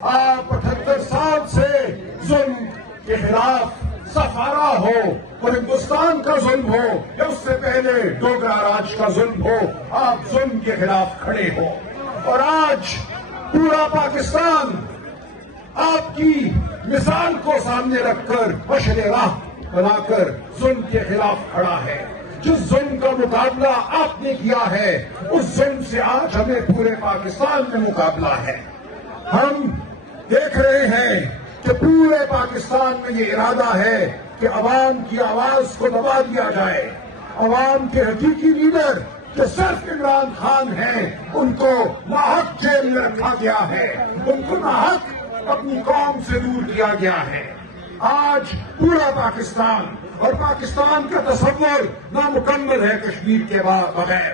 آپ 78 سال سے ظلم کے خلاف سفارا ہو، اور ہندوستان کا ظلم ہو یا اس سے پہلے ڈوگرا راج کا ظلم ہو، آپ ظلم کے خلاف کھڑے ہو، اور آج پورا پاکستان آپ کی مثال کو سامنے رکھ کر مشعل راہ بنا کر ظلم کے خلاف کھڑا ہے۔ جس ظلم کا مقابلہ آپ نے کیا ہے، اس ظلم سے آج ہمیں پورے پاکستان میں مقابلہ ہے۔ ہم دیکھ رہے ہیں کہ پورے پاکستان میں یہ ارادہ ہے کہ عوام کی آواز کو دبا دیا جائے۔ عوام کے حقیقی لیڈر جو صرف عمران خان ہیں، ان کو ناحق جیل میں رکھا گیا ہے، ان کو ناحق اپنی قوم سے دور کیا گیا ہے۔ آج پورا پاکستان اور پاکستان کا تصور نامکمل ہے کشمیر کے بغیر،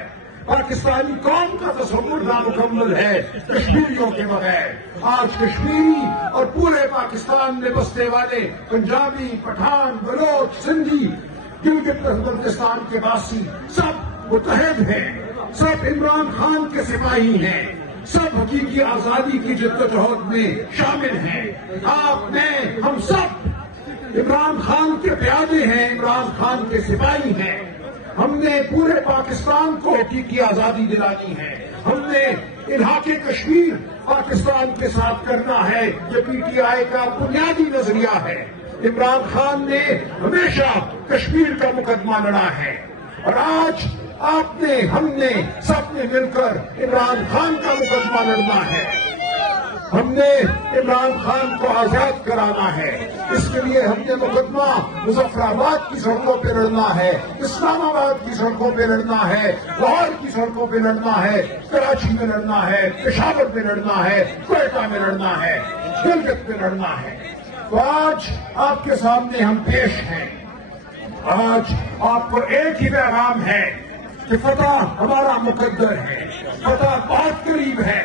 پاکستانی قوم کا تصور نامکمل ہے کشمیریوں کے بغیر۔ آج کشمیری اور پورے پاکستان میں بسنے والے پنجابی، پٹھان، بلوچ، سندھی، گلگت بلتستان کے باسی سب متحد ہیں، سب عمران خان کے سپاہی ہیں، سب حقیقی آزادی کی جدوجہد میں شامل ہیں۔ آپ میں ہم سب عمران خان کے پیادے ہیں، عمران خان کے سپاہی ہیں۔ ہم نے پورے پاکستان کو حقیقی آزادی دلانی ہے۔ ہم نے الحاق کشمیر پاکستان کے ساتھ کرنا ہے، یہ پی ٹی آئی کا بنیادی نظریہ ہے۔ عمران خان نے ہمیشہ کشمیر کا مقدمہ لڑا ہے، اور آج آپ نے، ہم نے، سب نے مل کر عمران خان کا مقدمہ لڑنا ہے۔ ہم نے عمران خان کو آزاد کرانا ہے، اس کے لیے ہم نے مقدمہ مظفر آباد کی سڑکوں پہ لڑنا ہے، اسلام آباد کی سڑکوں پہ لڑنا ہے، لاہور کی سڑکوں پہ لڑنا ہے، کراچی میں لڑنا ہے، پشاور میں لڑنا ہے، کوئٹہ میں لڑنا ہے، گلگت میں لڑنا ہے۔ تو آج آپ کے سامنے ہم پیش ہیں۔ آج آپ کو ایک ہی پیغام ہے کہ فتح ہمارا مقدر ہے، فتح بہت قریب ہے۔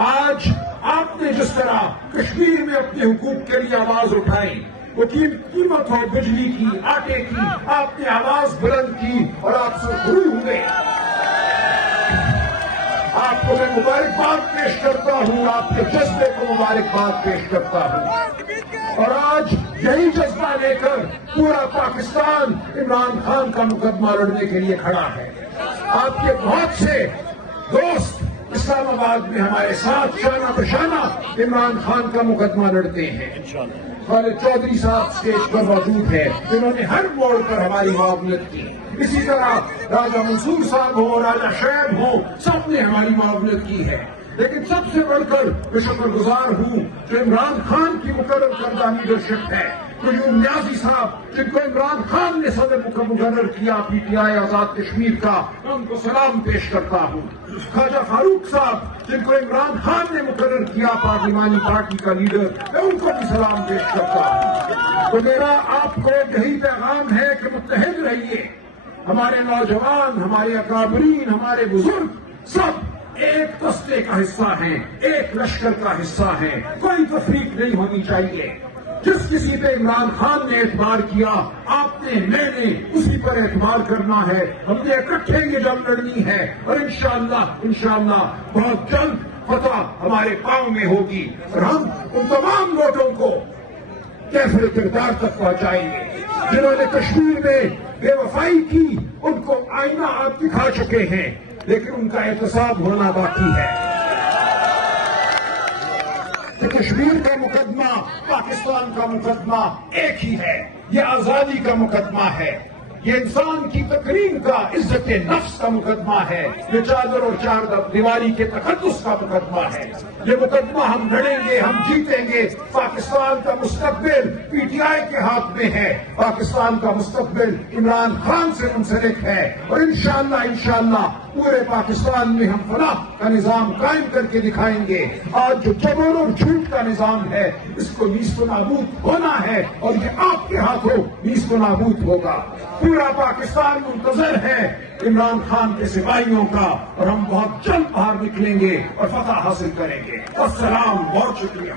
آج آپ نے جس طرح کشمیر میں اپنے حقوق کے لیے آواز اٹھائی، وہ قیمت ہو بجلی کی، آٹے کی، آپ نے آواز بلند کی اور آپ سے شروع ہوئے۔ آپ کو میں مبارکباد پیش کرتا ہوں، آپ کے جذبے کو مبارکباد پیش کرتا ہوں، اور آج یہی جذبہ لے کر پورا پاکستان عمران خان کا مقدمہ لڑنے کے لیے کھڑا ہے۔ آپ کے بہت سے دوست اسلام آباد میں ہمارے ساتھ شانہ بشانہ عمران خان کا مقدمہ لڑتے ہیں۔ خالد چودھری صاحب اسٹیج پر موجود ہے، انہوں نے ہر موڑ پر ہماری معاونت کی۔ اسی طرح راجہ منصور صاحب ہو، راجہ شعیب ہو، سب نے ہماری معاونت کی ہے۔ لیکن سب سے بڑھ کر میں شکر گزار ہوں جو عمران خان کی مقرر کردہ لیڈرشپ ہے، قیوم نیازی صاحب جن کو عمران خان نے صدر مقرر کیا P T I Azad Kashmir کا، میں ان کو سلام پیش کرتا ہوں۔ خواجہ فاروق صاحب جن کو عمران خان نے مقرر کیا پارلیمانی پارٹی کا لیڈر، میں ان کو بھی سلام پیش کرتا ہوں۔ تو میرا آپ کو یہی پیغام ہے کہ متحد رہیے۔ ہمارے نوجوان، ہمارے اکابرین، ہمارے بزرگ سب ایک دستے کا حصہ ہیں، ایک لشکر کا حصہ ہیں، کوئی تفریق نہیں ہونی چاہیے۔ جس کسی پہ عمران خان نے اعتبار کیا، آپ نے، میں نے اسی پر اعتبار کرنا ہے۔ ہم نے اکٹھے یہ جنگ لڑنی ہے، اور انشاءاللہ بہت جلد فتح ہمارے پاؤں میں ہوگی، اور ہم ان تمام لوگوں کو کیفر کردار تک پہنچائیں گے جنہوں نے کشمیر میں بے وفائی کی۔ ان کو آئینہ آپ دکھا چکے ہیں، لیکن ان کا احتساب ہونا باقی ہے۔ کہ کشمیر کا مقدمہ، پاکستان کا مقدمہ ایک ہی ہے، یہ آزادی کا مقدمہ ہے، یہ انسان کی تکریم کا، عزت نفس کا مقدمہ ہے، یہ چادر اور چار دیواری کے تقدس کا مقدمہ ہے۔ یہ مقدمہ ہم لڑیں گے، ہم جیتیں گے۔ پاکستان کا مستقبل پی ٹی آئی کے ہاتھ میں ہے، پاکستان کا مستقبل عمران خان سے منسلک ہے، اور انشاءاللہ پورے پاکستان میں ہم فلاح کا نظام قائم کر کے دکھائیں گے۔ آج جو جبر اور جھوٹ کا نظام ہے، اس کو نیست و نابود ہونا ہے، اور یہ آپ کے ہاتھوں نیست و نابود ہوگا۔ پورا پاکستان منتظر ہے عمران خان کے سپاہیوں کا، اور ہم بہت جلد باہر نکلیں گے اور فتح حاصل کریں گے۔ السلام، بہت شکریہ۔